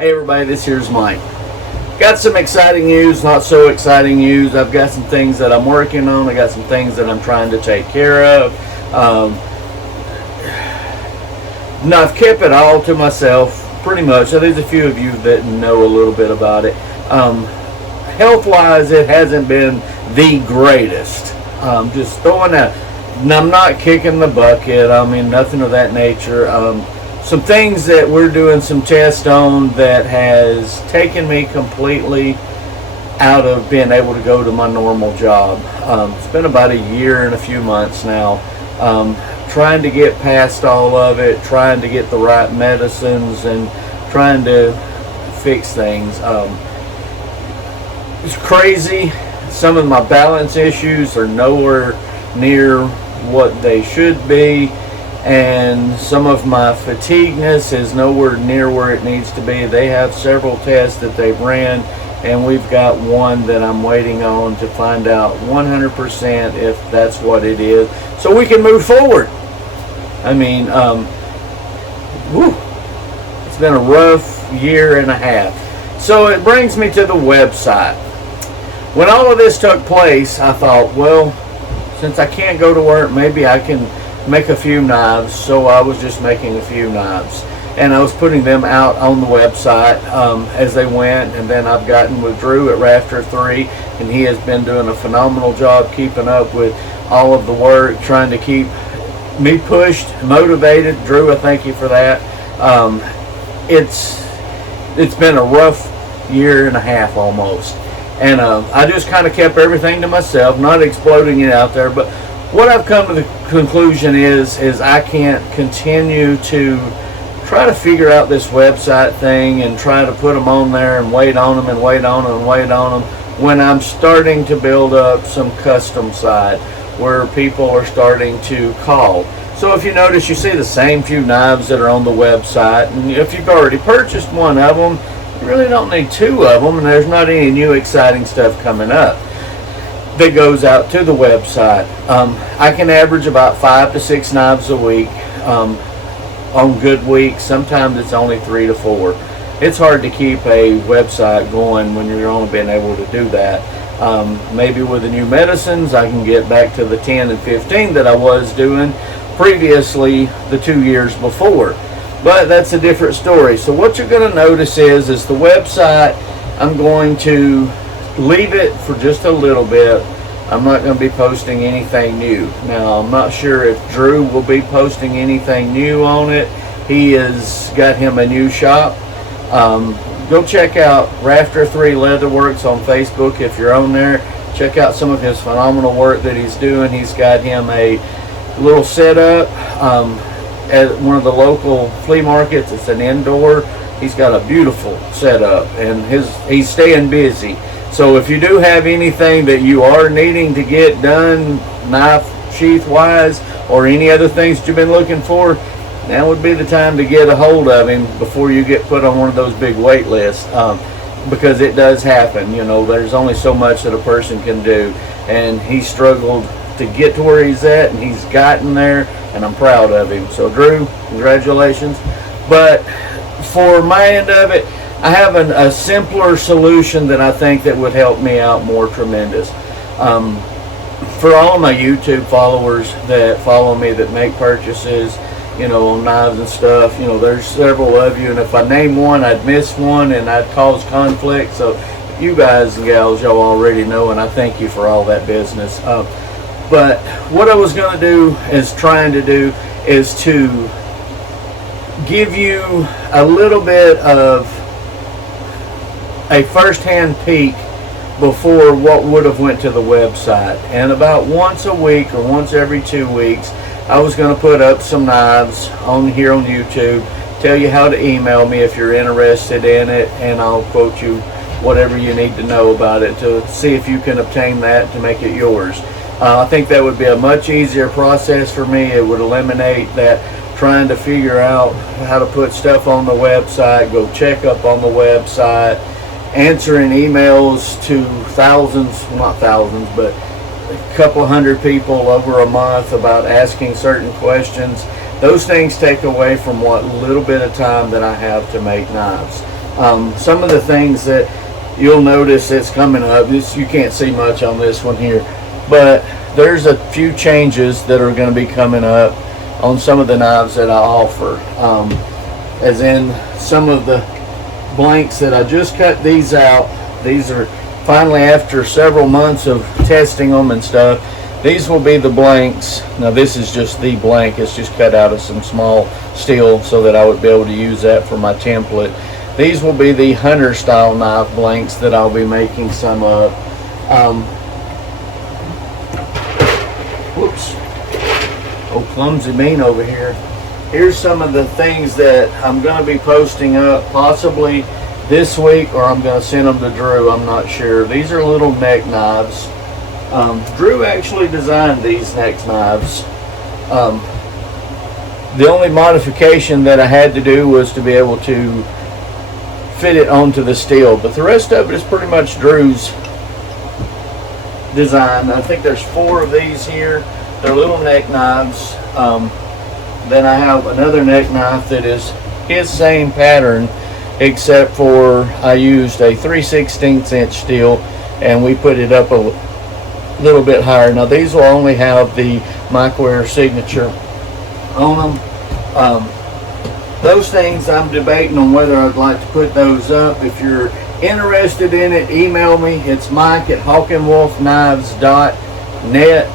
Hey everybody, this here's Mike. Got some exciting news, not so exciting news. I've got some things that I'm working on. I got some things that I'm trying to take care of. Now I've kept it all to myself, pretty much. So there's a few of you that know a little bit about it. Health-wise, it hasn't been the greatest. Just throwing out. And I'm not kicking the bucket. I mean, nothing of that nature. Some things that we're doing some tests on that has taken me completely out of being able to go to my normal job. It's been about a year and a few months now. Trying to get past all of it, trying to get the right medicines, and trying to fix things. It's crazy. Some of my balance issues are nowhere near what they should be, and some of my fatigueness is nowhere near where it needs to be. They have several tests that they've ran, and we've got one that I'm waiting on to find out 100% if that's what it is, so we can move forward. I mean, it's been a rough year and a half. So it brings me to the website. When all of this took place, I thought, well, since I can't go to work, maybe I can make a few knives. So I was just making a few knives, and I was putting them out on the website as they went. And then I've gotten with Drew at Rafter 3, and he has been doing a phenomenal job keeping up with all of the work, trying to keep me pushed, motivated. Drew, I thank you for that. It's been a rough year and a half almost. And I just kind of kept everything to myself, not exploding it out there. But what I've come to the conclusion is I can't continue to try to figure out this website thing and try to put them on there and wait on them and wait on them and wait on them when I'm starting to build up some custom side where people are starting to call. So if you notice, you see the same few knives that are on the website, and if you've already purchased one of them, you really don't need two of them, and there's not any new exciting stuff coming up that goes out to the website. I can average about 5 to 6 knives a week on good weeks. Sometimes it's only 3 to 4. It's hard to keep a website going when you're only being able to do that. Maybe with the new medicines, I can get back to the 10 and 15 that I was doing previously the 2 years before. But that's a different story. So what you're going to notice is the website, I'm going to leave it for just a little bit. I'm not going to be posting anything new. Now, I'm not sure if Drew will be posting anything new on it. He has got him a new shop. Go check out Rafter 3 Leatherworks on Facebook if you're on there. Check out some of his phenomenal work that he's doing. He's got him a little setup at one of the local flea markets. It's an indoor. He's got a beautiful setup, and he's staying busy. So if you do have anything that you are needing to get done, knife sheath wise, or any other things that you've been looking for, now would be the time to get a hold of him before you get put on one of those big wait lists, because it does happen. You know, there's only so much that a person can do, and he struggled to get to where he's at, and he's gotten there, and I'm proud of him. So Drew, congratulations. But for my end of it, I have a simpler solution that I think that would help me out more tremendous. For all of my YouTube followers that follow me that make purchases, you know, on knives and stuff, you know, there's several of you, and if I name one, I'd miss one and I'd cause conflict. So you guys and gals, y'all already know, and I thank you for all that business. But what I was going to do is to give you a little bit of a first-hand peek before what would have went to the website. And about once a week or once every 2 weeks, I was going to put up some knives on here on YouTube, tell you how to email me if you're interested in it, and I'll quote you whatever you need to know about it to see if you can obtain that to make it yours. I think that would be a much easier process for me. It would eliminate that trying to figure out how to put stuff on the website, go check up on the website, answering emails to thousands, well, not thousands, but a couple hundred people over a month about asking certain questions. Those things take away from what little bit of time that I have to make knives. Some of the things that you'll notice that's coming up, this you can't see much on this one here, but there's a few changes that are going to be coming up on some of the knives that I offer. As in some of the blanks that I just cut these out. These are finally, after several months of testing them and stuff, these will be the blanks. Now this is just the blank, it's just cut out of some small steel so that I would be able to use that for my template. These will be the hunter style knife blanks that I'll be making some of. Whoops, oh clumsy bean over here. Here's some of the things that I'm going to be posting up possibly this week, or I'm going to send them to Drew, I'm not sure. These are little neck knives. Drew actually designed these neck knives. The only modification that I had to do was to be able to fit it onto the steel, but the rest of it is pretty much Drew's design. I think there's 4 of these here. They're little neck knives. Then I have another neck knife that is his same pattern, except for I used a 3/16 inch steel and we put it up a little bit higher. Now these will only have the Micware signature on them. Those things I'm debating on whether I'd like to put those up. If you're interested in it, email me. It's mike@hawkandwolfknives.net.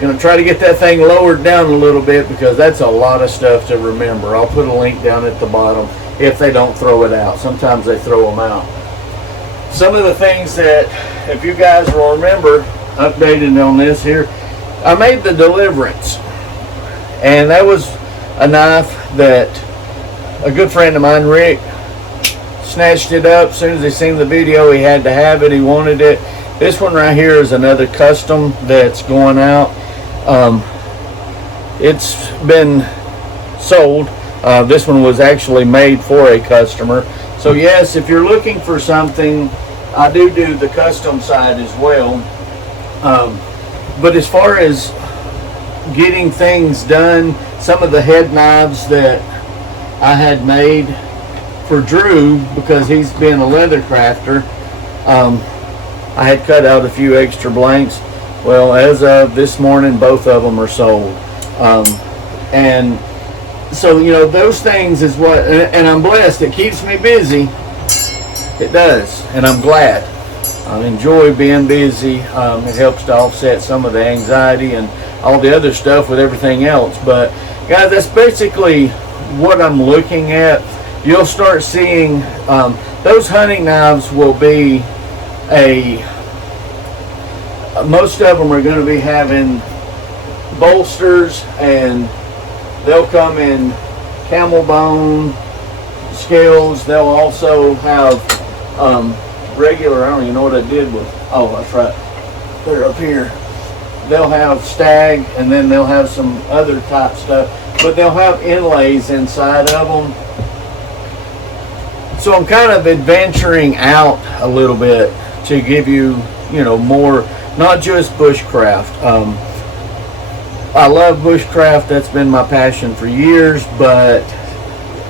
Gonna try to get that thing lowered down a little bit because that's a lot of stuff to remember. I'll put a link down at the bottom if they don't throw it out. Sometimes they throw them out. Some of the things that, if you guys will remember, updated on this here, I made the Deliverance, and that was a knife that a good friend of mine, Rick, snatched it up as soon as he seen the video. He had to have it, he wanted it. This one right here is another custom that's going out. It's been sold. This one was actually made for a customer. So yes, if you're looking for something, I do the custom side as well. But as far as getting things done, some of the head knives that I had made for Drew, because he's been a leather crafter, I had cut out a few extra blanks. Well, as of this morning, both of them are sold. And so, you know, those things is what, and I'm blessed. It keeps me busy. It does, and I'm glad. I enjoy being busy. It helps to offset some of the anxiety and all the other stuff with everything else. But guys, that's basically what I'm looking at. You'll start seeing those hunting knives will be most of them are going to be having bolsters, and they'll come in camel bone scales. They'll also have regular, I don't even know what I did with, oh that's right, they're up here. They'll have stag, and then they'll have some other type stuff, but they'll have inlays inside of them. So I'm kind of adventuring out a little bit to give you, you know, more, not just bushcraft. I love bushcraft. That's been my passion for years, but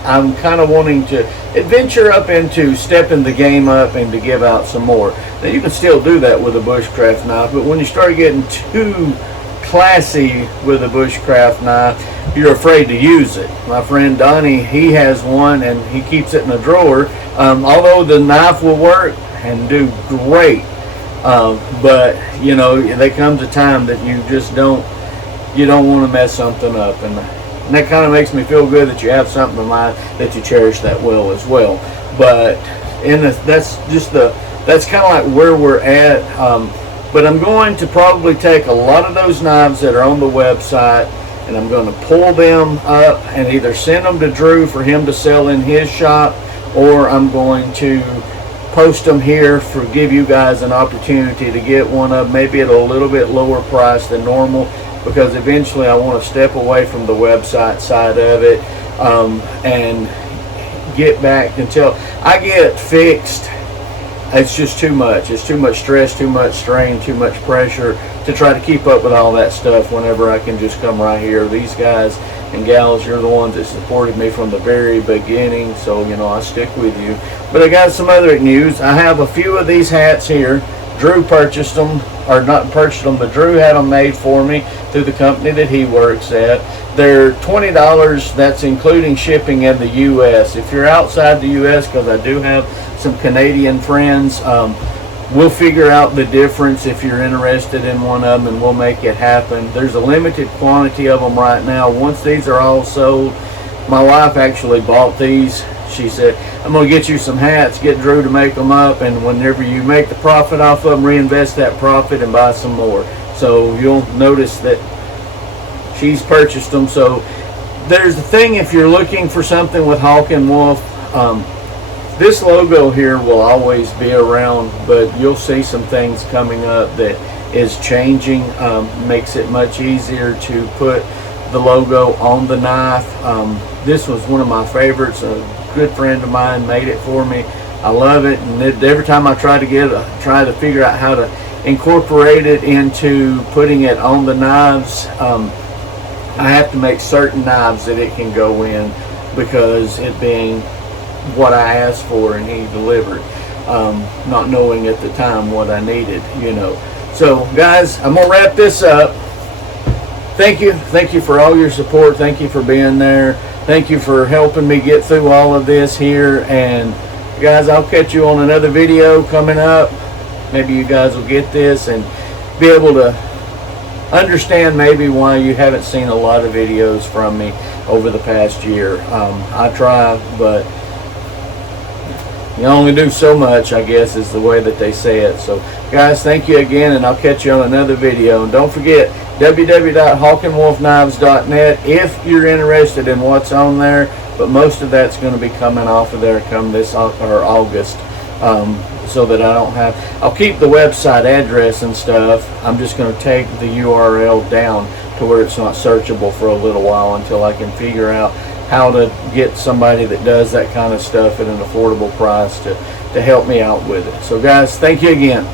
I'm kind of wanting to adventure up into stepping the game up and to give out some more. Now you can still do that with a bushcraft knife, but when you start getting too classy with a bushcraft knife, you're afraid to use it. My friend Donnie, he has one and he keeps it in a drawer. Although the knife will work and do great, but you know, there comes a time that you just don't want to mess something up, and that kind of makes me feel good that you have something in mind that you cherish that well as well. But that's kind of like where we're at. But I'm going to probably take a lot of those knives that are on the website, and I'm going to pull them up and either send them to Drew for him to sell in his shop, or I'm going to post them here for give you guys an opportunity to get one of, maybe at a little bit lower price than normal, because eventually I want to step away from the website side of it and get back until I get fixed. It's just too much. It's too much stress, too much strain, too much pressure to try to keep up with all that stuff whenever I can just come right here. These guys, and gals, you're the ones that supported me from the very beginning, so you know I stick with you. But I got some other news. I have a few of these hats here. Drew purchased them, or not purchased them, but Drew had them made for me through the company that he works at. They're $20, that's including shipping in the U.S. If you're outside the U.S., because I do have some Canadian friends, we'll figure out the difference if you're interested in one of them, and we'll make it happen. There's a limited quantity of them right now. Once these are all sold, my wife actually bought these. She said, I'm going to get you some hats, get Drew to make them up, and whenever you make the profit off of them, reinvest that profit and buy some more. So you'll notice that she's purchased them. So there's the thing, if you're looking for something with Hawk and Wolf, this logo here will always be around, but you'll see some things coming up that is changing. Makes it much easier to put the logo on the knife. This was one of my favorites. A good friend of mine made it for me. I love it, and every time I try to figure out how to incorporate it into putting it on the knives, I have to make certain knives that it can go in, because it being what I asked for and he delivered, not knowing at the time what I needed, you know. So guys, I'm gonna wrap this up. Thank you for all your support. Thank you for being there. Thank you for helping me get through all of this here. And guys, I'll catch you on another video coming up. Maybe you guys will get this and be able to understand maybe why you haven't seen a lot of videos from me over the past year. I try, but you only do so much, I guess, is the way that they say it. So guys, thank you again, and I'll catch you on another video. And don't forget, www.hawkandwolfknives.net if you're interested in what's on there, but most of that's going to be coming off of there come this August, so that I don't have, I'll keep the website address and stuff. I'm just going to take the URL down to where it's not searchable for a little while until I can figure out how to get somebody that does that kind of stuff at an affordable price to help me out with it. So guys, thank you again.